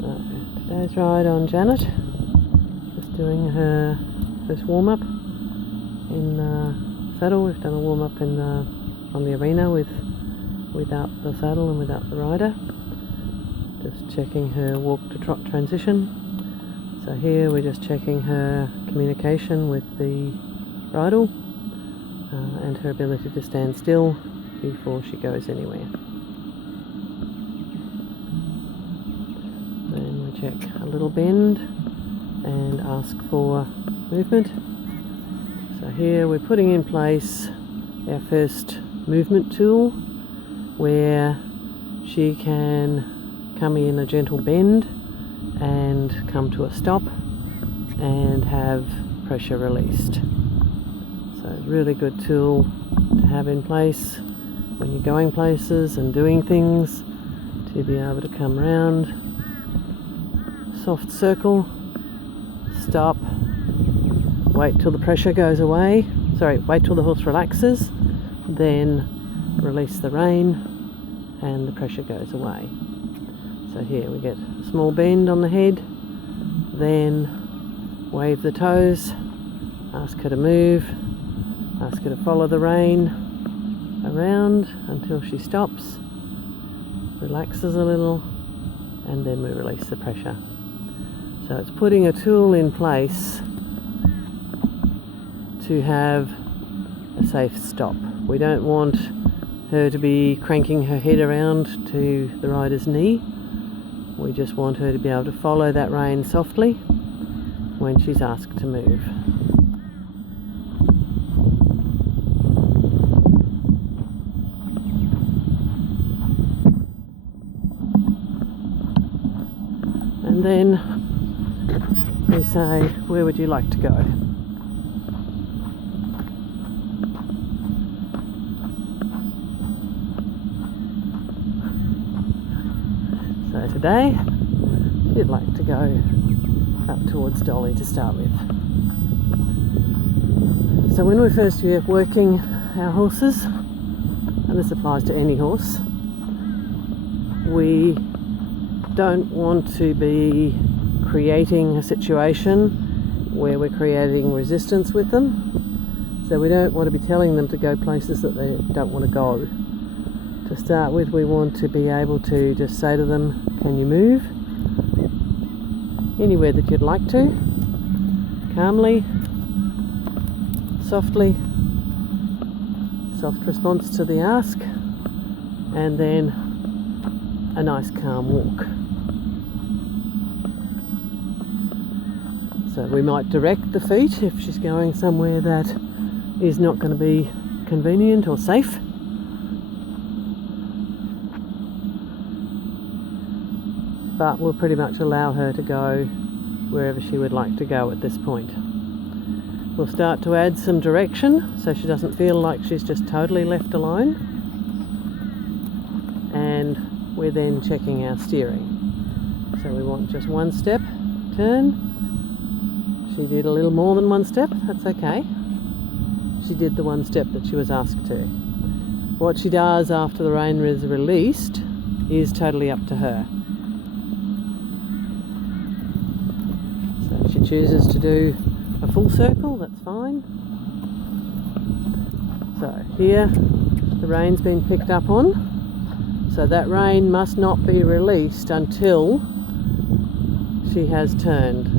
So today's ride on Janet, just doing her first warm-up in the saddle. We've done a warm-up in on the arena without the saddle and without the rider. Just checking her walk to trot transition. So here we're just checking her communication with the bridle and her ability to stand still before she goes anywhere. Then we check a little bend and ask for movement. So here we're putting in place our first movement tool where she can come in a gentle bend and come to a stop and have pressure released. So really good tool to have in place when you're going places and doing things, to be able to come round, soft circle, stop, wait till the pressure goes away, wait till the horse relaxes, then release the rein and the pressure goes away. So here we get a small bend on the head, then wave the toes, ask her to move, ask her to follow the rein around until she stops, relaxes a little, and then we release the pressure. So it's putting a tool in place to have a safe stop. We don't want her to be cranking her head around to the rider's knee. We just want her to be able to follow that rein softly when she's asked to move. And then we say, where would you like to go? So today, she'd like to go up towards Dolly to start with. So when we're first working our horses, and this applies to any horse, we don't want to be creating a situation where we're creating resistance with them. So we don't want to be telling them to go places that they don't want to go. To start with, we want to be able to just say to them, can you move? Anywhere that you'd like to, calmly, softly, soft response to the ask, and then a nice calm walk. So we might direct the feet if she's going somewhere that is not going to be convenient or safe. But we'll pretty much allow her to go wherever she would like to go at this point. We'll start to add some direction so she doesn't feel like she's just totally left alone. And we're then checking our steering. So we want just one step, turn. She did a little more than one step, that's okay. She did the one step that she was asked to. What she does after the rein is released is totally up to her. So if she chooses to do a full circle, that's fine. So here the rein's been picked up on, so that rein must not be released until she has turned.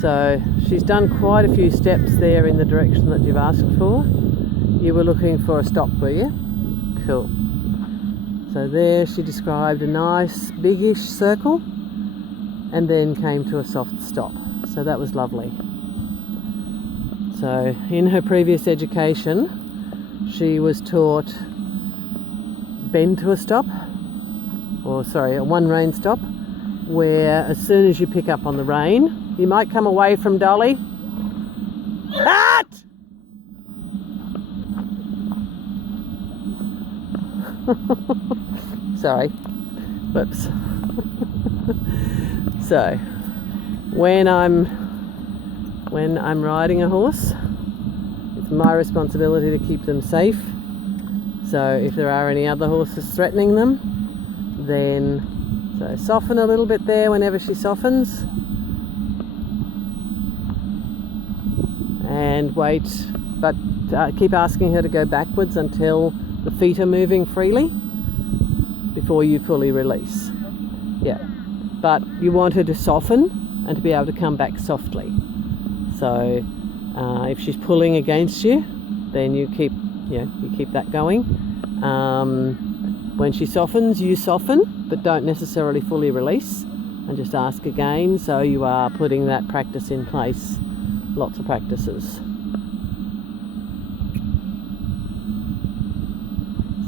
So she's done quite a few steps there in the direction that you've asked for. You were looking for a stop, were you? Cool. So there she described a nice biggish circle and then came to a soft stop. So that was lovely. So in her previous education, she was taught bend to a stop, a one rein stop, where as soon as you pick up on the rein, you might come away from Dolly. Cut! Sorry. Whoops. So, when I'm riding a horse, it's my responsibility to keep them safe. So if there are any other horses threatening them, then So soften a little bit there whenever she softens. And wait, but keep asking her to go backwards until the feet are moving freely before you fully release. Yeah, but you want her to soften and to be able to come back softly. So if she's pulling against you, then you keep that going. When she softens, you soften, but don't necessarily fully release, and just ask again. So you are putting that practice in place, lots of practices.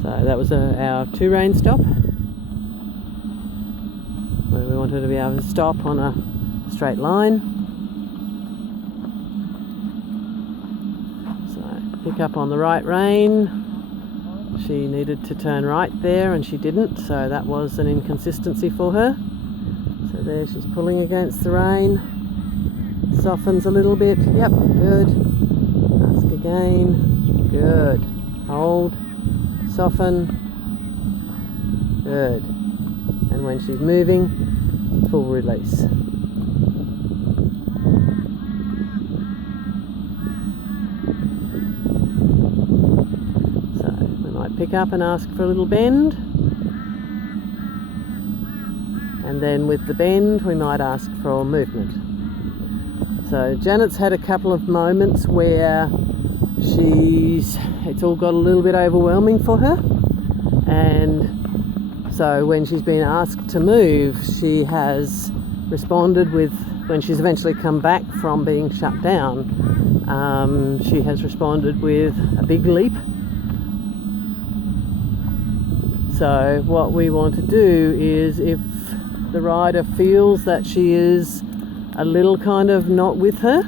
So that was our 2 rein stop, where we wanted to be able to stop on a straight line. So pick up on the right rein. She needed to turn right there and she didn't, so that was an inconsistency for her. So there she's pulling against the rein, softens a little bit. Yep, good. Ask again. Good. Hold. Soften. Good. And when she's moving, full release. So we might pick up and ask for a little bend. And then with the bend, we might ask for movement. So Janet's had a couple of moments where it's all got a little bit overwhelming for her, and so when she's been asked to move, she has responded with, when she's eventually come back from being shut down, she has responded with a big leap. So what we want to do is, if the rider feels that she is a little kind of not with her,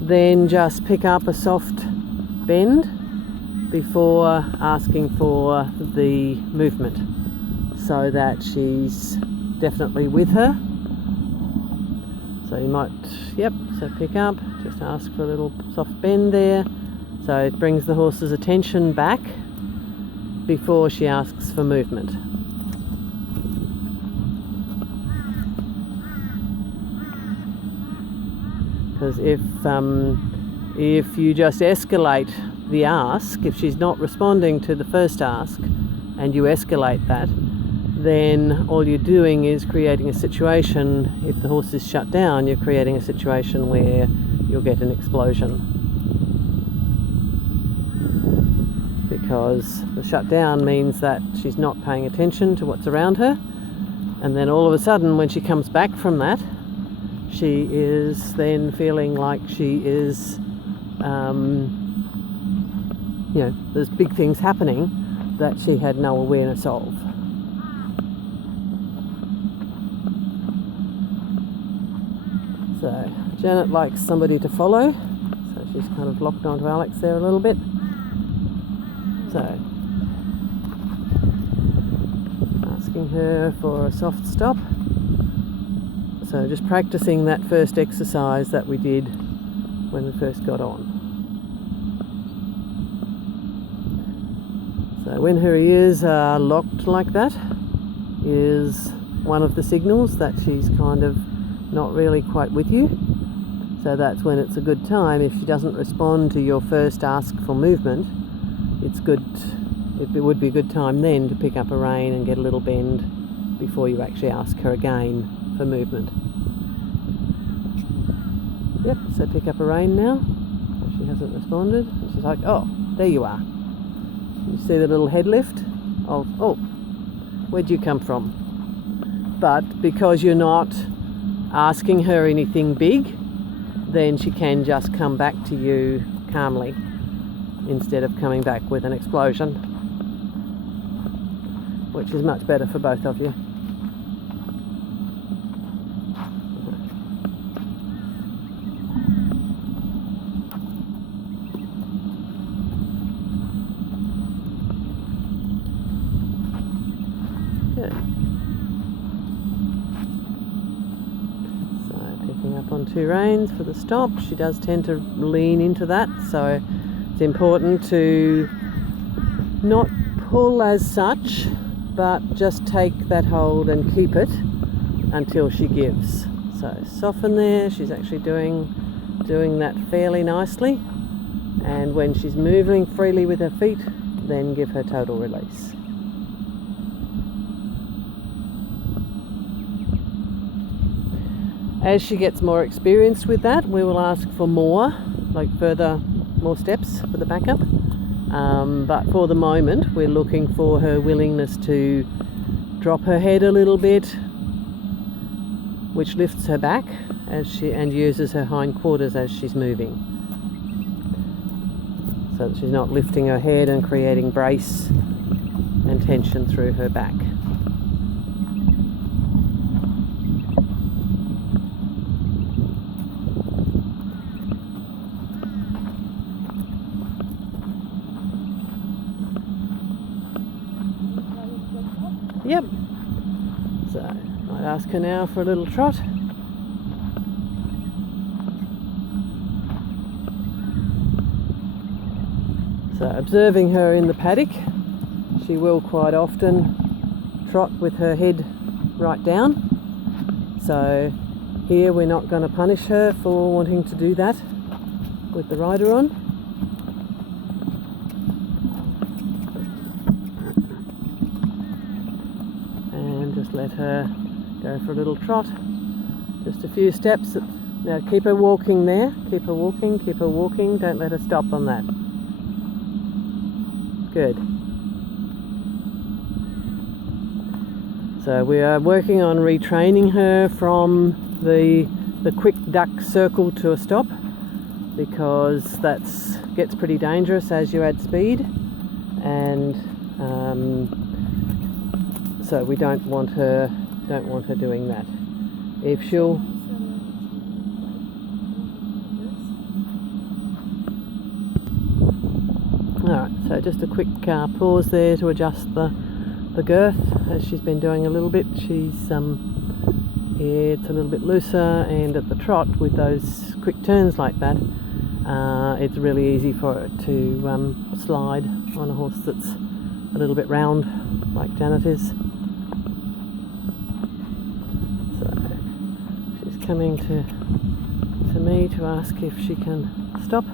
then just pick up a soft bend before asking for the movement, so that she's definitely with her. So you might, so pick up, just ask for a little soft bend there, so it brings the horse's attention back before she asks for movement. Because if you just escalate the ask, if she's not responding to the first ask and you escalate that, then all you're doing is creating a situation. If the horse is shut down, you're creating a situation where you'll get an explosion, because the shutdown means that she's not paying attention to what's around her, and then all of a sudden when she comes back from that, she is then feeling like she is, there's big things happening that she had no awareness of. So Janet likes somebody to follow, so she's kind of locked onto Alex there a little bit. So asking her for a soft stop. So just practicing that first exercise that we did when we first got on. So when her ears are locked like that is one of the signals that she's kind of not really quite with you. So that's when it's a good time, if she doesn't respond to your first ask for movement, it would be a good time then to pick up a rein and get a little bend before you actually ask her again for movement. Yep, so pick up a rein now. She hasn't responded. And she's like, oh, there you are. You see the little head lift of, oh, where'd you come from? But because you're not asking her anything big, then she can just come back to you calmly instead of coming back with an explosion, which is much better for both of you. Good. So picking up on 2 reins for the stop. She does tend to lean into that, so it's important to not pull as such, but just take that hold and keep it until she gives. So soften there. She's actually doing that fairly nicely, and when she's moving freely with her feet, then give her total release. As she gets more experienced with that, we will ask for more steps for the backup. But for the moment, we're looking for her willingness to drop her head a little bit, which lifts her back and uses her hindquarters as she's moving, so that she's not lifting her head and creating brace and tension through her back. Yep. So I'd ask her now for a little trot. So observing her in the paddock, she will quite often trot with her head right down. So here we're not going to punish her for wanting to do that with the rider on. Just let her go for a little trot, just a few steps. Now keep her walking there, keep her walking, don't let her stop on that. Good. So we are working on retraining her from the quick duck circle to a stop, because that gets pretty dangerous as you add speed, and so we don't want her doing that. If she'll Alright, so just a quick pause there to adjust the girth, as she's been doing a little bit. It's a little bit looser, and at the trot with those quick turns like that, it's really easy for it to slide on a horse that's a little bit round like Janet is. Coming to me to ask if she can stop.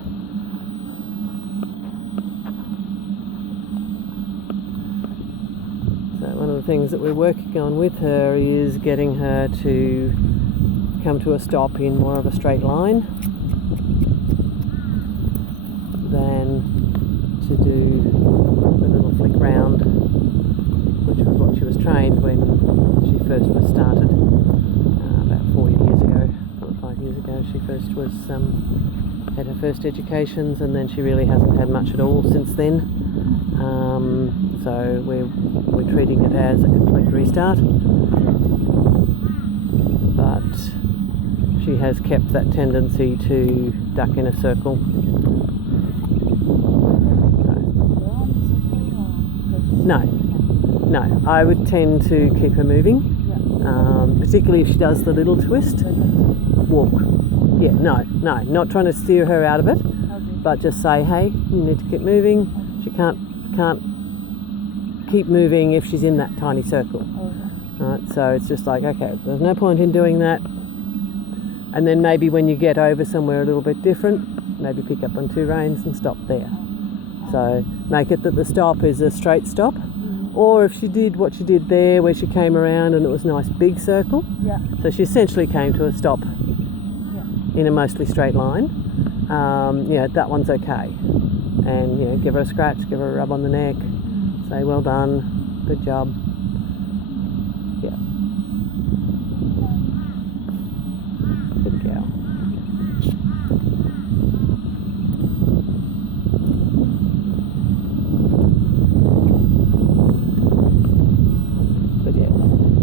So one of the things that we're working on with her is getting her to come to a stop in more of a straight line than to do the little flick round, which was what she was trained when she first was started. About 4 years ago, 4 or 5 years ago, she first was had her first educations, and then she really hasn't had much at all since then. So we're treating it as a complete restart, but she has kept that tendency to duck in a circle. No, I would tend to keep her moving. Particularly if she does the little twist, walk. Yeah, no, not trying to steer her out of it, but just say, hey, you need to keep moving. She can't keep moving if she's in that tiny circle. Right, so it's just like, okay, there's no point in doing that. And then maybe when you get over somewhere a little bit different, maybe pick up on 2 reins and stop there. So make it that the stop is a straight stop. Or if she did what she did there, where she came around and it was a nice big circle. Yeah. So she essentially came to a stop in a mostly straight line. That one's okay. And give her a scratch, give her a rub on the neck, say well done, good job. Yeah. Good girl.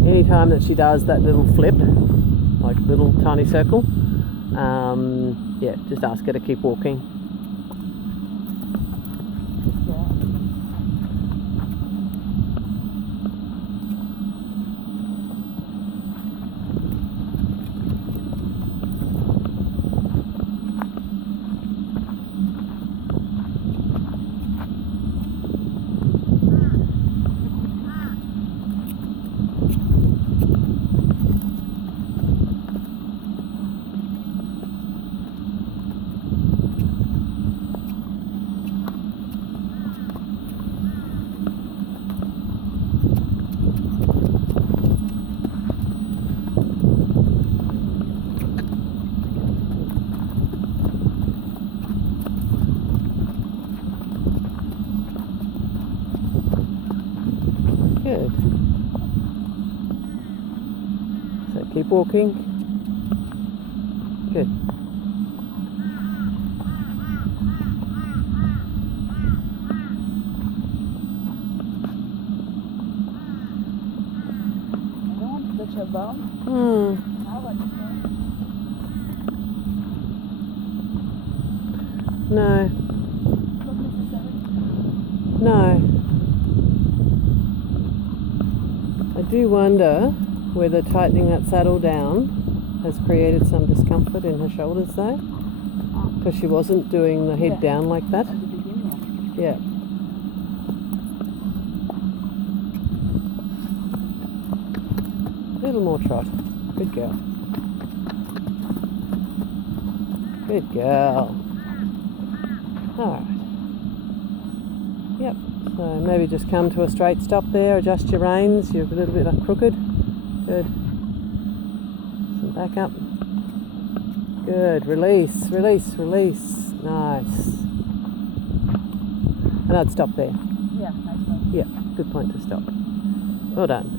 Anytime that she does that little flip, like little tiny circle, just ask her to keep walking. Keep walking. Good. I don't want to touch your bum. How about this one? No. Not necessary. No. I do wonder whether tightening that saddle down has created some discomfort in her shoulders though, because she wasn't doing the head down like that. At the beginning. Yeah. A little more trot. Good girl. Good girl. Alright. Yep. So maybe just come to a straight stop there, adjust your reins, you're a little bit crooked. Good. Some back up. Good. Release, release, release. Nice. And I'd stop there. Yeah, nice one. Yeah, good point to stop. Well done.